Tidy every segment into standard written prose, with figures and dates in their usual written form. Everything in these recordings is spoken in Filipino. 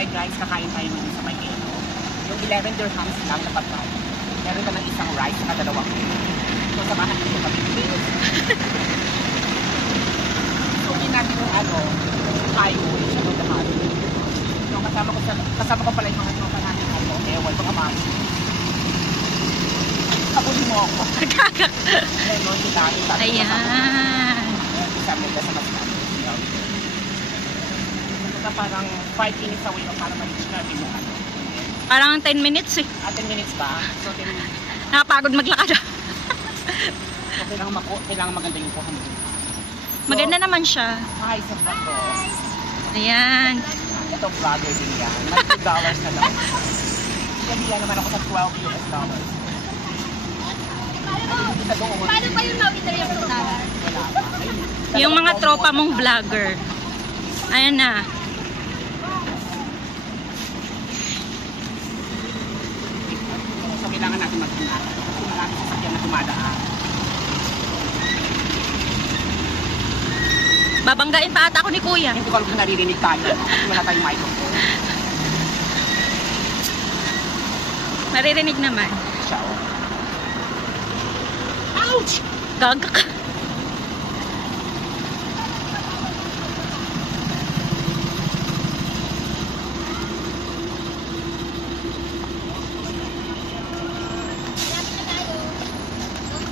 Hi guys, kakain tayo ngayon sa Mayeno. Yung 11 dirhams lang na pagkain. Meron ka ng isang rice at dalawang meal. So samahan nyo yung pag-ibig. So yun natin yung highway siya ng lahat. So kasama ko pala yung mga tropa natin. Ewan, baka mami. Kapuli mo ako. Ayun, sila. Ayan. Sabi nila sa masama. Parang 5 minutes away o para ma-reach natin yung Parang 10 minutes eh. 10 minutes ba? So 10 minutes. Nakapagod maglakad. So kailangan maganda yung kuha mo. Maganda naman siya. Hi, sa photo. Ayan. Ito vlogger din yan. $2 na lang. Kaya naman ako sa $12 US. Paano pa yung mawiter yung vlogger? Wala pa. Yung mga tropa mong vlogger. Ayan na. So kailangan natin mag-ingat. Kasi maraming sasakyan na dumadaan. Babanggain pa ata ako ni Kuya. Hindi ko alam kung naririnig tayo. Wala tayong microphone. Naririnig naman. Ciao. Ouch! Gagak.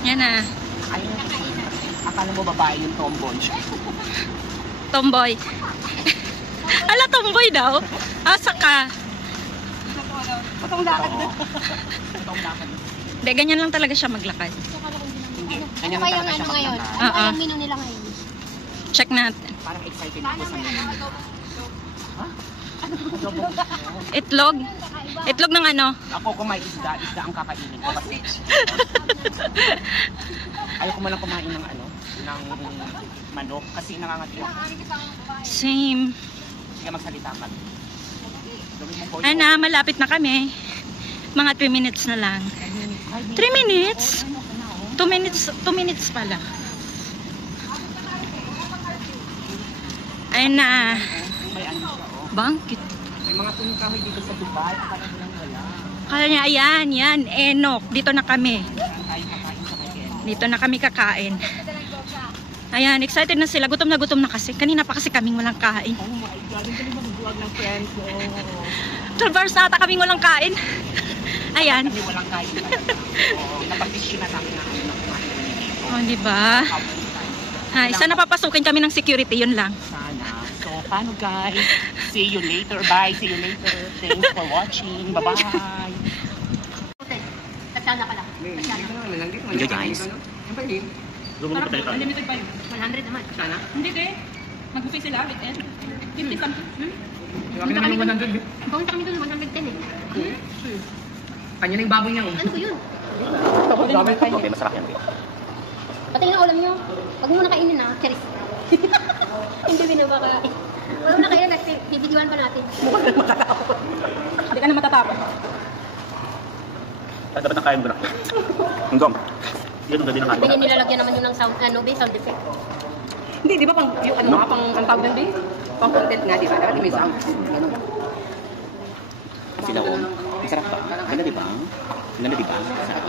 Yan na. Ayun. Akala mo babae yung tomboy. Tomboy. Ala, tomboy daw. Asa ka. Patong lakad na. Patong lakad. Hindi, ganyan lang talaga siya maglakad. Ano kayang ano ngayon? Ano kayang menu nila ngayon? Check natin. Parang excited ako sa mga. Itlog. Itlog ng ano? Ako kung may isda ang kakainin ko kasi ayoko man lang kumain ng ng manok kasi nangangati ako. Same. Sige, magsalita ka. Ana, malapit na kami. Mga 3 minutes na lang. 3 minutes? 2 minutes pala. Ayun na. May ano siya, Bangkit. May mga tunog kahoy dito sa Dubai. Parang walang wala. Kala niya, ayan, yan, Enok. Dito na kami. Tayo kakain sa Mayeno. Dito na kami kakain. Ayan, excited na sila. Gutom na kasi. Kanina pa kasi kaming walang kain. Oh my God, ang galing mag-vlog ng friends ko. 12 hours na ata kaming walang kain. Ayan. Kami walang kain talaga. Napag-issue na namin na kumain dito. Oh, di ba? Ay, sana papasukin kami ng security, yun lang. Sana. So, paano guys? See you later. Bye. See you later. Thanks for watching. Bye-bye. Tatsana pala. Okay guys. Unlimited ba yun? 100 naman. Sana? Hindi de. Mag-buffet sila with Ed. 50 something. Pumunta kami doon 110 eh. Kanya na yung baboy niya. Ano ko yun? Okay, masarap yan. Patay na ulam nyo. Huwag mo na kainin na. Charis. Hindi binabaka. Huwag mo na kainin. Bibidyoan pa natin. Hindi ka na matatapon. Dapat na kaya mo na. Hanggang. Yan ang gabi ng Hindi nilalagyan naman yun ng sound, sound effect. Hindi, di ba pang, yung pang tawag ng day? Pang content nga, di ba? Dapat may sound. Ganun. Sila ko. Masarap ba? Ganda di ba? Ganda di ba? Masarap.